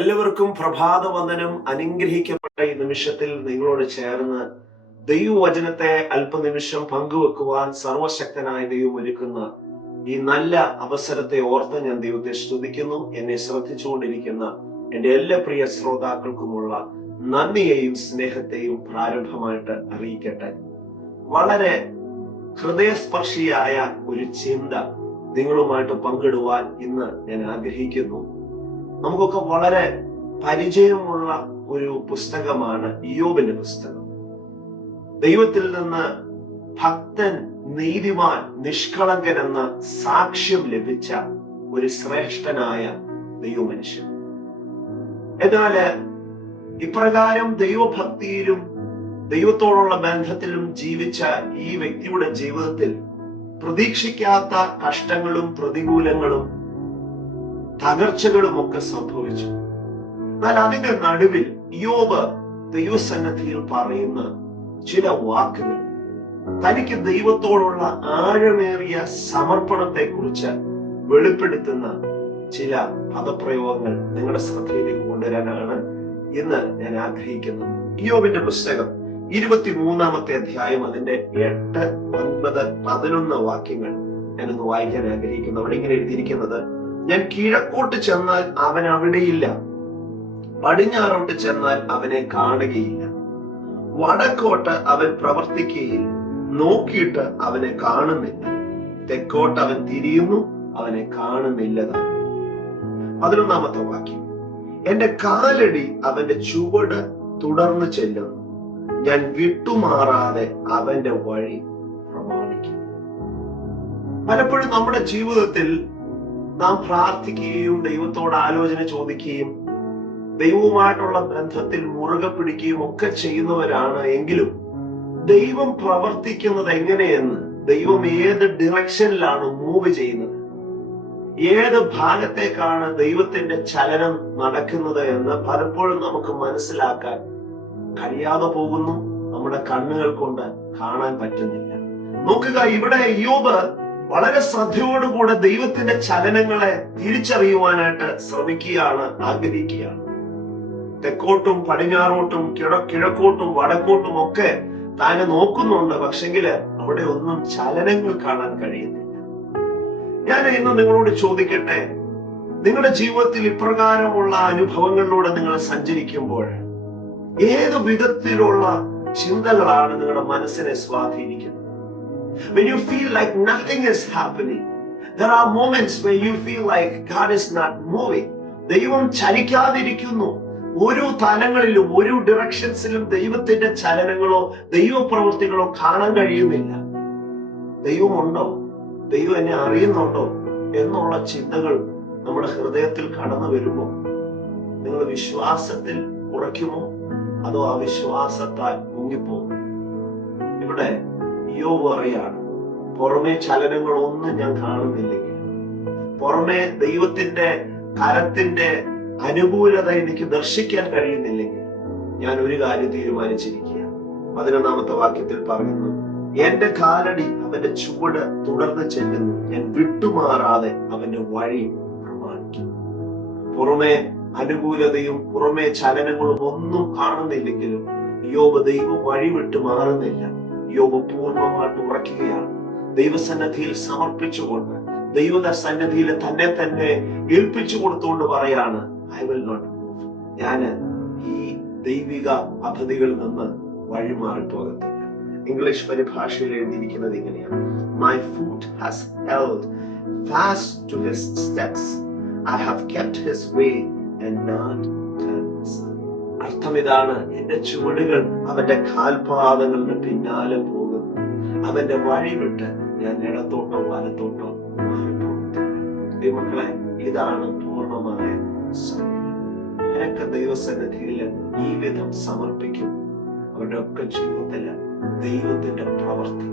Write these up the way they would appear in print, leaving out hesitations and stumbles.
എല്ലാവർക്കും പ്രഭാത വന്ദനം. അനുഗ്രഹിക്കപ്പെട്ട ഈ നിമിഷത്തിൽ നിങ്ങളോട് ചേർന്ന് ദൈവവചനത്തെ അല്പനിമിഷം പങ്കുവെക്കുവാൻ സർവശക്തനായ ദൈവം ഒരുക്കുന്ന ഈ നല്ല അവസരത്തെ ഓർത്ത് ഞാൻ ദൈവത്തെ സ്തുതിക്കുന്നു. എന്നെ ശ്രദ്ധിച്ചുകൊണ്ടിരിക്കുന്ന എൻ്റെ എല്ലാ പ്രിയ ശ്രോതാക്കൾക്കുമുള്ള നന്ദിയെയും സ്നേഹത്തെയും പ്രാരംഭമായിട്ട് അറിയിക്കട്ടെ. വളരെ ഹൃദയസ്പർശിയായ ഒരു ചിന്ത നിങ്ങളുമായിട്ട് പങ്കിടുവാൻ ഇന്ന് ഞാൻ ആഗ്രഹിക്കുന്നു. നമുക്കൊക്കെ വളരെ പരിചയമുള്ള ഒരു പുസ്തകമാണ് ഇയ്യോബിന്റെ പുസ്തകം. ദൈവത്തിൽ നിന്ന് ഭക്തൻ, നീതിമാൻ, നിഷ്കളങ്കൻ എന്ന സാക്ഷ്യം ലഭിച്ച ഒരു ശ്രേഷ്ഠനായ ദൈവമനുഷ്യൻ. എന്നാല് ഇപ്രകാരം ദൈവഭക്തിയിലും ദൈവത്തോടുള്ള ബന്ധത്തിലും ജീവിച്ച ഈ വ്യക്തിയുടെ ജീവിതത്തിൽ പ്രതീക്ഷിക്കാത്ത കഷ്ടങ്ങളും പ്രതികൂലങ്ങളും തകർച്ചകളും ഒക്കെ സംഭവിച്ചു. എന്നാൽ അതിന്റെ നടുവിൽ ഇയ്യോബ് ദൈവസന്നിധിയിൽ പറയുന്ന ചില വാക്കുകൾ, തനിക്ക് ദൈവത്തോടുള്ള ആഴമേറിയ സമർപ്പണത്തെ കുറിച്ച് വെളിപ്പെടുത്തുന്ന ചില പദപ്രയോഗങ്ങൾ നിങ്ങളുടെ ശ്രദ്ധയിലേക്ക് കൊണ്ടുവരാനാണ് ഇന്ന് ഞാൻ ആഗ്രഹിക്കുന്നത്. ഇയ്യോബിന്റെ പുസ്തകം 23-ാമത്തെ അധ്യായം, അതിന്റെ 8, 9, 11 വാക്യങ്ങൾ ഞാനൊന്ന് വായിക്കാൻ ആഗ്രഹിക്കുന്നു. അവിടെ ഇങ്ങനെ എഴുതിയിരിക്കുന്നത്: ഞാൻ കിഴക്കോട്ട് ചെന്നാൽ അവൻ അവിടെയില്ല, പടിഞ്ഞാറോട്ട് ചെന്നാൽ അവനെ കാണുകയില്ല, വടക്കോട്ട് അവൻ പ്രവർത്തിക്കുകയില്ല, നോക്കിയിട്ട് അവനെ കാണുന്നില്ല, തെക്കോട്ട് അവൻ തിരിയുന്നു, അവനെ കാണുന്നില്ലതാണ്. 11-ാമത്തെ വാക്യം: എന്റെ കാലടി അവന്റെ ചുവട് തുടർന്ന് ചെല്ലുന്നു, ഞാൻ വിട്ടുമാറാതെ അവന്റെ വഴി പ്രമാണിക്കും. പലപ്പോഴും നമ്മുടെ ജീവിതത്തിൽ നാം പ്രാർത്ഥിക്കുകയും ദൈവത്തോട് ആലോചന ചോദിക്കുകയും ദൈവവുമായിട്ടുള്ള ബന്ധത്തിൽ മുറുകെ പിടിക്കുകയും ഒക്കെ ചെയ്യുന്നവരാണ്. എങ്കിലും ദൈവം പ്രവർത്തിക്കുന്നത് എങ്ങനെയെന്ന്, ദൈവം ഏത് ഡിറക്ഷനിലാണ് മൂവ് ചെയ്യുന്നത്, ഏത് ഭാഗത്തേക്കാണ് ദൈവത്തിന്റെ ചലനം നടക്കുന്നത് എന്ന് പലപ്പോഴും നമുക്ക് മനസ്സിലാക്കാൻ കഴിയാതെ പോകുന്നു. നമ്മുടെ കണ്ണുകൾ കൊണ്ട് കാണാൻ പറ്റുന്നില്ല. നോക്കുക, ഇവിടെ ഇയ്യോബ് വളരെ ശ്രദ്ധയോടുകൂടെ ദൈവത്തിന്റെ ചലനങ്ങളെ തിരിച്ചറിയുവാനായിട്ട് ശ്രമിക്കുകയാണ്, ആഗ്രഹിക്കുകയാണ്. തെക്കോട്ടും പടിഞ്ഞാറോട്ടും കിഴക്കോട്ടും വടക്കോട്ടും ഒക്കെ താനെ നോക്കുന്നുണ്ട്. പക്ഷെങ്കില് അവിടെ ഒന്നും ചലനങ്ങൾ കാണാൻ കഴിയുന്നില്ല. ഞാൻ ഇന്ന് നിങ്ങളോട് ചോദിക്കട്ടെ, നിങ്ങളുടെ ജീവിതത്തിൽ ഇപ്രകാരമുള്ള അനുഭവങ്ങളിലൂടെ നിങ്ങൾ സഞ്ചരിക്കുമ്പോൾ ഏത് വിധത്തിലുള്ള ചിന്തകളാണ് നിങ്ങളുടെ മനസ്സിനെ സ്വാധീനിക്കുന്നത്? When you feel like nothing is happening, there are moments where you feel like God is not moving. ദൈവം ചലിക്കാതിരിക്കുന്നു. ഓരോ തലങ്ങളിലും ഓരോ ഡിറക്ഷൻസിലും ദൈവത്തിന്റെ ചലനങ്ങളോ ദൈവപ്രവൃത്തികളോ കാണാൻ കഴിയുന്നില്ല. ദൈവമുണ്ടോ, ദൈവം എന്നെ അറിയുന്നുണ്ടോ എന്നുള്ള ചിന്തകൾ നമ്മുടെ ഹൃദയത്തിൽ കടന്നു വരുമോ? നിങ്ങൾ വിശ്വാസത്തിൽ ഉറയ്ക്കുമോ, അതോ അവിശ്വാസത്താൽ മുങ്ങിപ്പോകും? ഇവിടെ ഇയ്യോബ് പറയാണ്, പുറമേ ചലനങ്ങളൊന്നും ഞാൻ കാണുന്നില്ലെങ്കിൽ, പുറമേ ദൈവത്തിന്റെ കരത്തിന്റെ അനുകൂലത എനിക്ക് ദർശിക്കാൻ കഴിയുന്നില്ലെങ്കിൽ, ഞാൻ ഒരു കാര്യം തീരുമാനിച്ചിരിക്കുക. 11-ാമത്തെ വാക്യത്തിൽ പറയുന്നു: എന്റെ കാലടി അവന്റെ ചുവട് തുടർന്ന് ചെല്ലുന്നു, ഞാൻ വിട്ടുമാറാതെ അവന്റെ വഴി പ്രമാണിക്കും. പുറമേ അനുകൂലതയും പുറമേ ചലനങ്ങളും ഒന്നും കാണുന്നില്ലെങ്കിലും ഇയ്യോബ് ദൈവം വഴി വിട്ടു മാറുന്നില്ല. ഇയ്യോബ് പൂർണ്ണമായിട്ട് ഉറയ്ക്കുകയാണ്. ദൈവസന്നിധിയിൽ സമർപ്പിച്ചുകൊണ്ട്, ദൈവ സന്നിധിയിൽ തന്നെ ഏൽപ്പിച്ചു കൊടുത്തുകൊണ്ട് പറയാണ്, ഐ വിൽ നോട്ട് മൂവ്. ഞാന് ഈ ദൈവിക പദ്ധതികളിൽ നിന്ന് വഴിമാറിപ്പോകത്തില്ല. ഇംഗ്ലീഷ് പരിഭാഷയിൽ എഴുതിയിരിക്കുന്നത് ഇങ്ങനെയാണ്: my foot has held fast to his steps, I have kept his way and not turned aside. അർത്ഥം ഇതാണ്: എന്റെ ചുവടുകൾ അവന്റെ കാൽപാദങ്ങളുടെ പിന്നാലെ പോകുന്നു, അവന്റെ വഴി വിട്ട് ഞാൻ ഇടത്തോട്ടോ വലത്തോട്ടോ മാറിപ്പോകത്തില്ല. മക്കളെ, ഇതാണ് പൂർണ്ണമായ ദൈവസന്നിധിയിൽ ഈ വിധം സമർപ്പിക്കും. അവരുടെ ഒക്കെ ജീവിതത്തില് ദൈവത്തിന്റെ പ്രവൃത്തി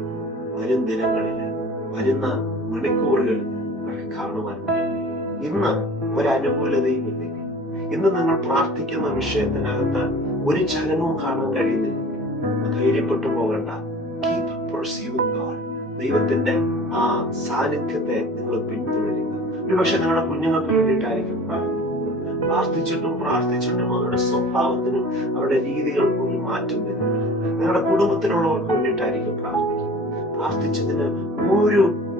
വരും ദിനങ്ങളില്, വരുന്ന മണിക്കൂറുകളിൽ അവർക്ക് കാണുവാൻ. ഇന്ന് ഒരനുകൂലതയും ഇല്ലെങ്കിൽ, ഇന്ന് നിങ്ങൾ പ്രാർത്ഥിക്കുന്ന വിഷയത്തിനകത്ത് ഒരു ചലനവും കാണാൻ കഴിയുന്നില്ല, ധൈര്യപ്പെട്ടു പോകണ്ട. Keep persevering God. ദൈവത്തിന്റെ ആ സാന്നിധ്യത്തെ നിങ്ങൾ പിന്തുടരുക. ഒരുപക്ഷെ നിങ്ങളുടെ കുഞ്ഞുങ്ങൾക്ക് വേണ്ടിയിട്ടായിരിക്കും പ്രാർത്ഥിക്കുന്നത്, പ്രാർത്ഥിച്ചിട്ടും അവരുടെ സ്വഭാവത്തിനും അവരുടെ രീതികൾക്കും ഒരു മാറ്റം വരുന്നില്ല. നിങ്ങളുടെ കുടുംബത്തിലുള്ളവർക്ക് വേണ്ടിയിട്ടായിരിക്കും പ്രാർത്ഥിച്ചതിന്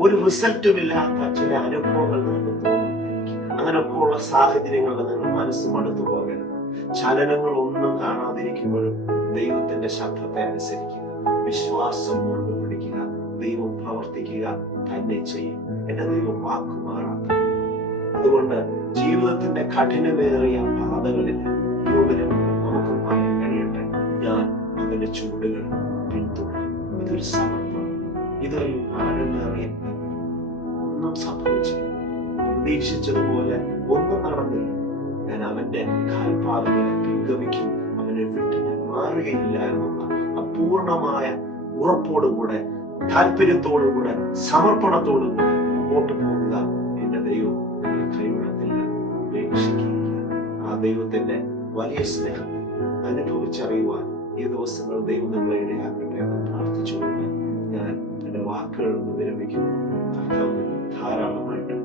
ഒരു റിസൾട്ടും ഇല്ലാത്ത ചില അനുഭവങ്ങൾ നിങ്ങൾക്ക് തോന്നുന്നതായിരിക്കും. അങ്ങനെയൊക്കെയുള്ള സാഹചര്യങ്ങളിൽ നിങ്ങൾ മനസ്സ് മടുത്തു പോകരുത്. ചലനങ്ങളൊന്നും കാണാതിരിക്കുമ്പോഴും ദൈവത്തിന്റെ ശബ്ദത്തെ അനുസരിക്കുക, വിശ്വാസം മുറുകെ പിടിക്കുക. ദൈവം പ്രവർത്തിക്കുക തന്നെ ചെയ്യും. എന്റെ ദൈവം വാക്കുമാറാത്ത. അതുകൊണ്ട് ജീവിതത്തിന്റെ കഠിനമേറിയ പാതകളിൽ നമുക്ക് പറയാൻ കഴിയട്ടെ, ഞാൻ അവന്റെ ചുവടുകൾ പിന്തുടരും. ഇതൊരു സമർപ്പണം, ഇതൊരു ആഴമേറിയ. ഒന്നും സംഭവിച്ചില്ല, പ്രതീക്ഷിച്ചതുപോലെ ഒന്നും നടന്നില്ല. ഞാൻ അവന്റെ കാൽപാദങ്ങളെ പിൻഗമിക്കും, അവനെ വിട്ട് ഞാൻ മാറുകയില്ല എന്നുള്ള അപൂർണമായ ഉറപ്പോടുകൂടെ, താല്പര്യത്തോടുകൂടെ, സമർപ്പണത്തോടുകൂടെ മുമ്പോട്ട് പോകുക. എന്റെ ദൈവം കൈവിടത്തില്ല, ഉപേക്ഷിക്കുകയില്ല. ആ ദൈവത്തിന്റെ വലിയ സ്നേഹം അനുഭവിച്ചറിയുവാൻ ഈ ദിവസങ്ങൾ ദൈവം നമ്മളെ ഇടയാക്കട്ടെ എന്ന് പ്രാർത്ഥിച്ചുകൊണ്ട് ഞാൻ എന്റെ വാക്കുകൾ ഒന്ന് വിരമിക്കുന്നു. ധാരാളമായിട്ട്